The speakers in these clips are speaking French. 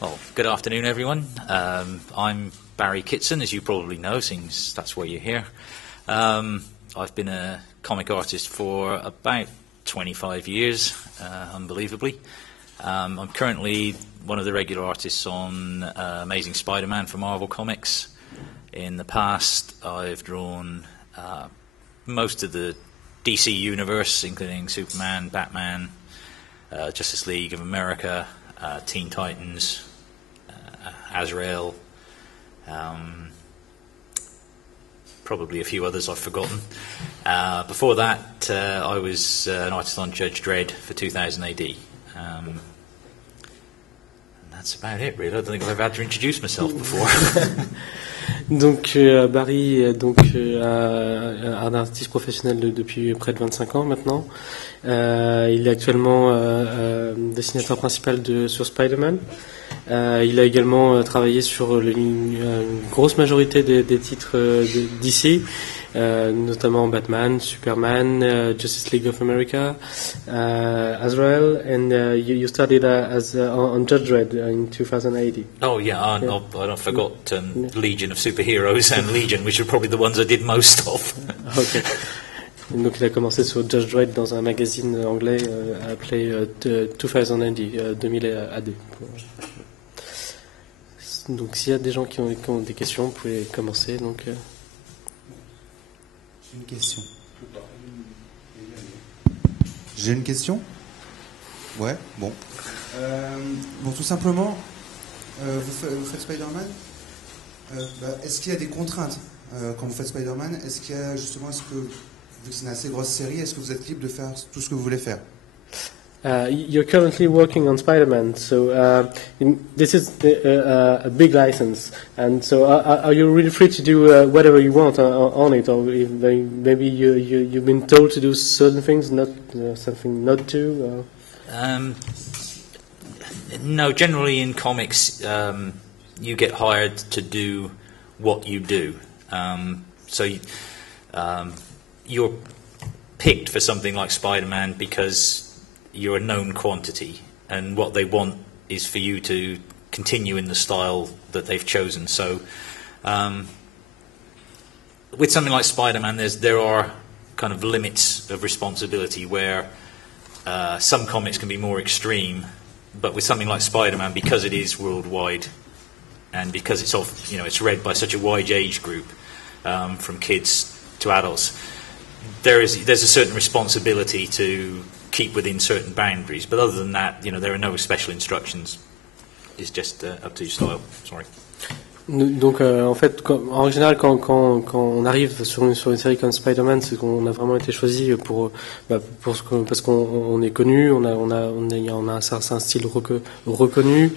Well, good afternoon, everyone. I'm Barry Kitson, as you probably know, since that's why you're here. I've been a comic artist for about 25 years, unbelievably. I'm currently one of the regular artists on Amazing Spider-Man for Marvel Comics. In the past, I've drawn most of the DC universe, including Superman, Batman, Justice League of America, Teen Titans, Azrael, probably a few others I've forgotten. Before that, I was an artist on Judge Dredd for 2000 AD. And that's about it, really. I don't think I've ever had to introduce myself before. Donc Barry est donc un artiste professionnel depuis près de 25 ans maintenant. Il est actuellement dessinateur principal sur Spider-Man. Il a également travaillé sur une grosse majorité des titres d'ici, notamment Batman, Superman, Justice League of America, Azrael, and you studied on Judge Dredd in 2080. Oh yeah, I forgot Legion of Superheroes and Legion, which are probably the ones I did most of. Okay. Donc il a commencé sur Judge Dredd dans un magazine anglais appelé 2000 AD. Donc s'il y a des gens qui ont des questions, vous pouvez commencer. Donc, J'ai une question. Ouais, bon. Bon, tout simplement, vous faites Spider-Man. Est-ce qu'il y a des contraintes quand vous faites Spider-Man? Est-ce qu'il y a justement, vu que c'est une assez grosse série, est-ce que vous êtes libre de faire tout ce que vous voulez faire? You're currently working on Spider-Man, so this is a big license, and so are you really free to do whatever you want on it, or maybe you've been told to do certain things, not something not to? No, generally in comics, you get hired to do what you do. You're picked for something like Spider-Man because you're a known quantity, and what they want is for you to continue in the style that they've chosen. So with something like Spider-Man, there are kind of limits of responsibility where some comics can be more extreme, but with something like Spider-Man, because it is worldwide and because it's read by such a wide age group, from kids to adults, there's a certain responsibility to keep within certain boundaries, but other than that, there are no special instructions. It's just up to your style. Sorry. Donc en fait, en général, quand on arrive sur une série comme Spider-Man, c'est qu'on a vraiment été choisi parce qu'on est connu, on a un certain style reconnu,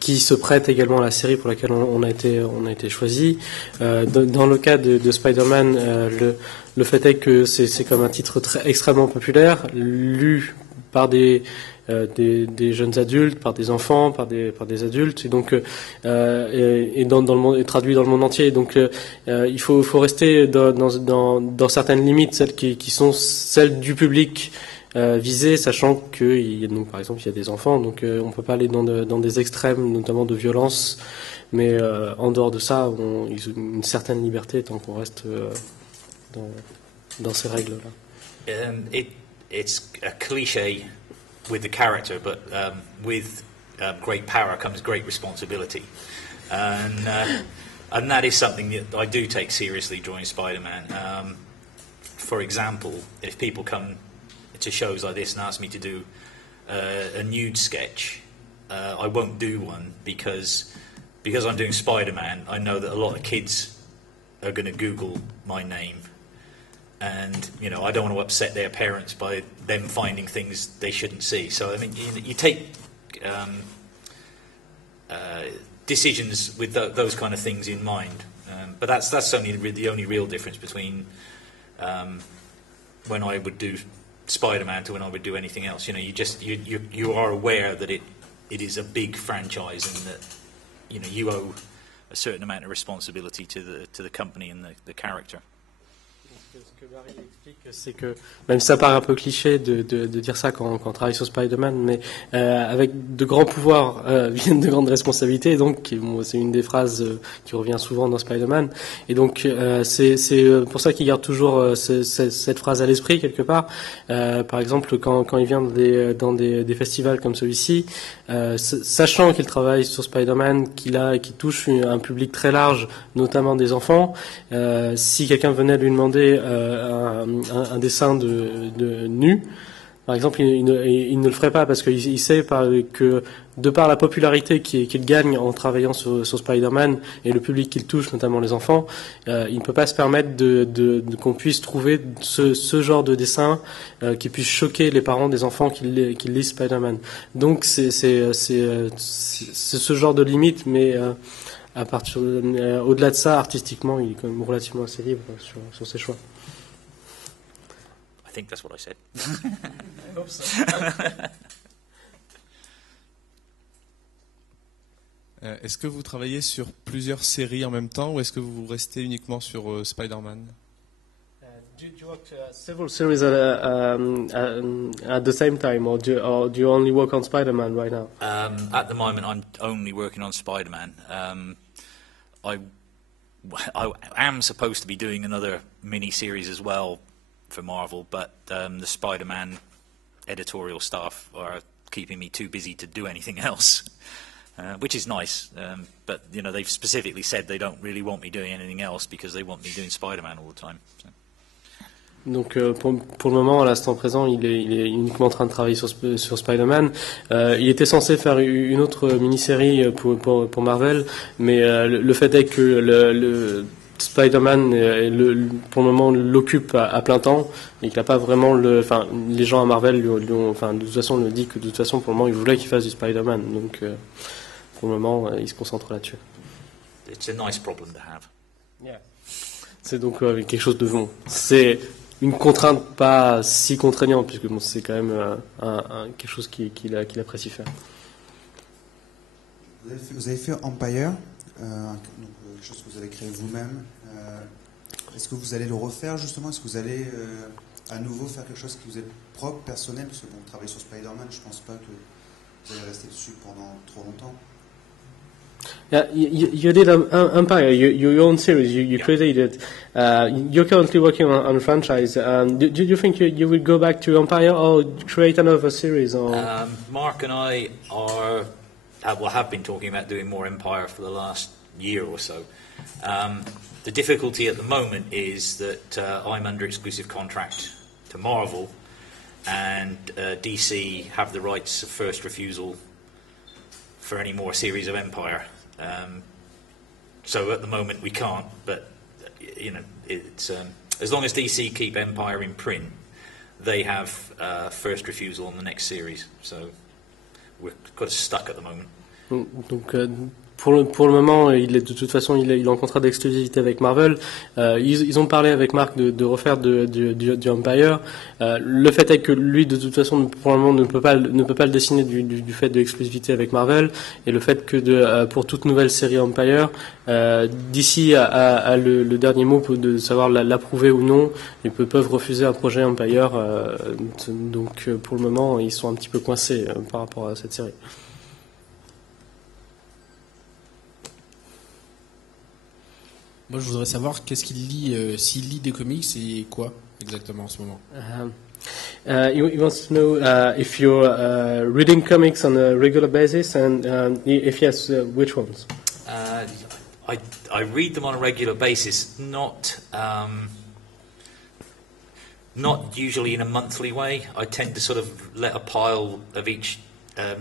qui se prête également à la série pour laquelle on a été choisi. Dans le cas de Spider-Man, le fait est que c'est comme un titre extrêmement populaire, lu par des jeunes adultes, par des enfants, par des adultes, et donc dans le monde, et traduit dans le monde entier. Donc il faut rester dans certaines limites, celles qui sont celles du public visé, sachant que donc, par exemple il y a des enfants, donc on peut pas aller dans des extrêmes, notamment de violence, mais en dehors de ça, ils ont une certaine liberté tant qu'on reste dans ces règles-là. It's a cliché with the character, but with great power comes great responsibility, and that is something that I do take seriously drawing Spider-Man. For example, if people come to shows like this and ask me to do a nude sketch, I won't do one because I'm doing Spider-Man. I know that a lot of kids are going to Google my name, and I don't want to upset their parents by them finding things they shouldn't see. So I mean, you take decisions with those kind of things in mind. But that's only the only real difference between when I would do Spider-Man to when I would do anything else. You are aware that it is a big franchise, and that you owe a certain amount of responsibility to the company and the character. Ce que Barry explique, c'est que, même si ça paraît un peu cliché de dire ça quand on travaille sur Spider-Man, mais avec de grands pouvoirs viennent de grandes responsabilités, et donc bon, c'est une des phrases qui revient souvent dans Spider-Man. Et donc c'est pour ça qu'il garde toujours cette phrase à l'esprit quelque part. Par exemple, quand il vient dans des festivals comme celui-ci, sachant qu'il travaille sur Spider-Man, qui touche un public très large, notamment des enfants, si quelqu'un venait lui demander un dessin de nu, par exemple, il ne le ferait pas parce qu'il sait que de par la popularité qu'il gagne en travaillant sur Spider-Man et le public qu'il touche, notamment les enfants, il ne peut pas se permettre qu'on puisse trouver ce genre de dessin qui puisse choquer les parents des enfants qui lisent Spider-Man. Donc c'est ce genre de limite, mais à partir au-delà de ça, artistiquement, il est quand même relativement assez libre sur ses choix. I think that's what I said. I hope so. Est-ce que vous travaillez sur plusieurs séries en même temps ou est-ce que vous restez uniquement sur Spider-Man? Do you work several series at the same time, or do you only work on Spider-Man right now? At the moment, I'm only working on Spider-Man. I am supposed to be doing another mini-series as well for Marvel, but the Spider-Man editorial staff are keeping me too busy to do anything else, which is nice. But they've specifically said they don't really want me doing anything else because they want me doing Spider-Man all the time. So. Donc pour le moment, à l'instant présent, il est uniquement en train de travailler sur Spider-Man. Il était censé faire une autre mini-série pour Marvel, mais le fait est que le Spider-Man, pour le moment, l'occupe à plein temps et qu'il n'a pas vraiment les gens à Marvel lui ont, de toute façon, le dit que de toute façon, pour le moment, ils voulaient qu'il fasse du Spider-Man. Donc pour le moment, il se concentre là-dessus. It's a nice problem to have. Yeah. C'est donc quelque chose de bon. C'est une contrainte pas si contraignante, puisque bon, c'est quand même quelque chose qu'il apprécie faire. Vous avez fait Empire, donc, quelque chose que vous avez créé vous-même. Est-ce que vous allez le refaire justement? Est-ce que vous allez à nouveau faire quelque chose qui vous est propre, personnel? Parce que bon, travailler sur Spider-Man, je pense pas que vous allez rester dessus pendant trop longtemps. Yeah, you did Empire, your own series. You created it. You're currently working on a franchise. Do you think you would go back to Empire or create another series? Or? Mark and I have been talking about doing more Empire for the last year or so. The difficulty at the moment is that I'm under exclusive contract to Marvel, and DC have the rights of first refusal for any more series of Empire. So at the moment we can't, but it's as long as DC keep Empire in print, they have first refusal on the next series. So we're kind of stuck at the moment. Donc pour le moment, de toute façon, il est en contrat d'exclusivité avec Marvel. Ils ont parlé avec Mark de refaire du Empire. Le fait est que lui, de toute façon, pour le moment, ne peut pas le dessiner du fait de l'exclusivité avec Marvel, et le fait que pour toute nouvelle série Empire, DC a le dernier mot de savoir l'approuver ou non. Ils peuvent refuser un projet Empire. Donc pour le moment, ils sont un petit peu coincés par rapport à cette série. Moi, je voudrais savoir qu'est-ce qu'il lit, s'il lit des comics et quoi exactement en ce moment. He wants to know if you're reading comics on a regular basis, and if yes, which ones? I read them on a regular basis, not usually in a monthly way. I tend to sort of let a pile of each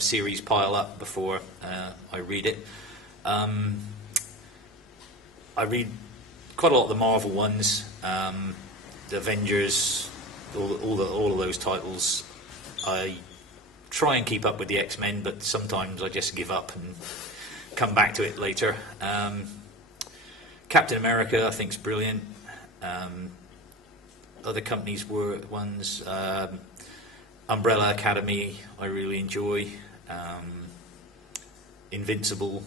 series pile up before I read it. I read quite a lot of the Marvel ones, the Avengers, all of those titles. I try and keep up with the X-Men, but sometimes I just give up and come back to it later. Captain America, I think, is brilliant. Other companies' ones, Umbrella Academy, I really enjoy. Invincible,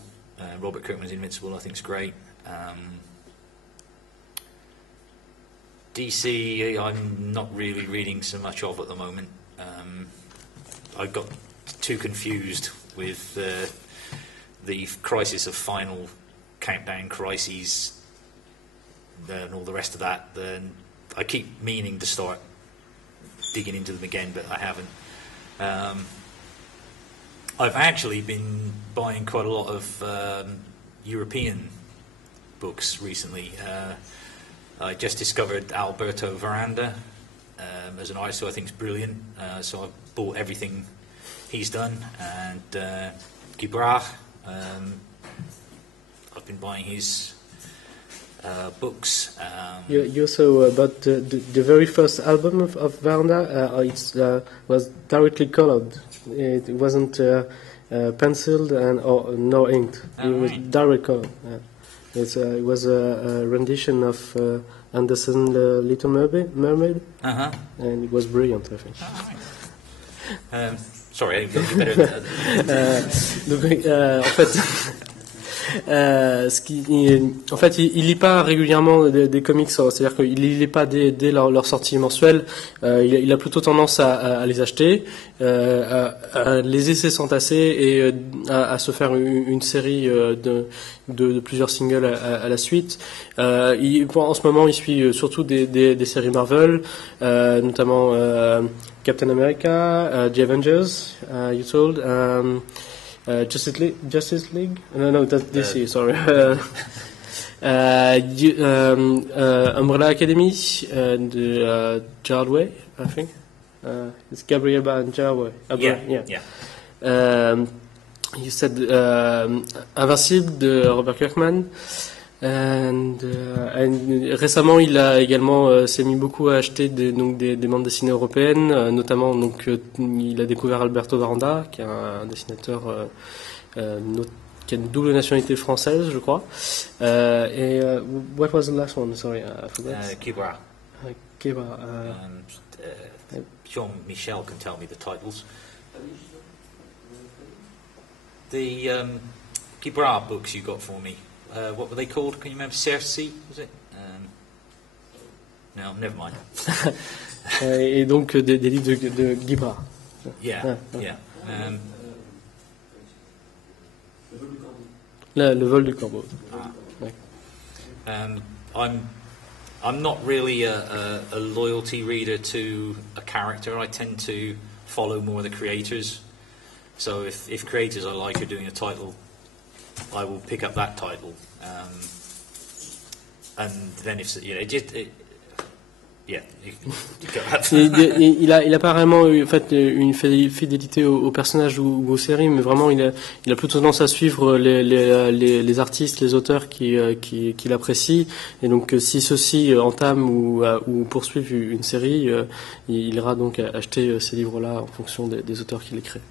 Robert Kirkman's Invincible, I think, is great. DC, I'm not really reading so much of at the moment. I got too confused with the Crisis of Final Countdown Crises and all the rest of that. Then I keep meaning to start digging into them again, but I haven't. I've actually been buying quite a lot of European books recently. I just discovered Alberto Veranda as an artist who I think is brilliant. So I've bought everything he's done, and Guibra. I've been buying his books. You also bought the very first album of Veranda. It was directly colored. It wasn't penciled and or no inked. It was direct color. It was a rendition of Anderson Little Mermaid, and it was brilliant, I think. Sorry, you better. Donc, en fait, il lit pas régulièrement des comics, c'est-à-dire qu'il lit pas dès leur sortie mensuelle. Il a plutôt tendance à les acheter, à les laisser s'entasser et à se faire une série de plusieurs singles à la suite. En ce moment, il suit surtout des séries Marvel, notamment Captain America, The Avengers, you told. Justice League? No, that's DC. Sorry. Umbrella Academy, the Gerard Way, I think. It's Gabriel and Gerard Way. Yeah. You said Invincible de Robert Kirkman. And récemment, il a également s'est mis beaucoup à acheter des bandes dessinées européennes, notamment il a découvert Alberto Varanda, qui est un dessinateur qui a une double nationalité française, je crois. What was the last one? Sorry, I forgot. Guibra. Guibra. Jean-Michel can tell me the titles. The Guibra books you got for me. What were they called? Can you remember? Cersei, was it? No, never mind. Et donc des livres de Guibra. Yeah. Le vol du corbeau. Ouais. I'm not really a loyalty reader to a character. I tend to follow more the creators. So if creators I like are doing a title, I will pick up that title, and then if you know, il a pas vraiment en fait une fidélité aux personnages ou aux séries, mais vraiment il a plutôt tendance à suivre les artistes, les auteurs qu'il apprécie, et donc si ceux-ci entament ou poursuivent une série, il ira donc acheter ces livres-là en fonction des auteurs qui les créent.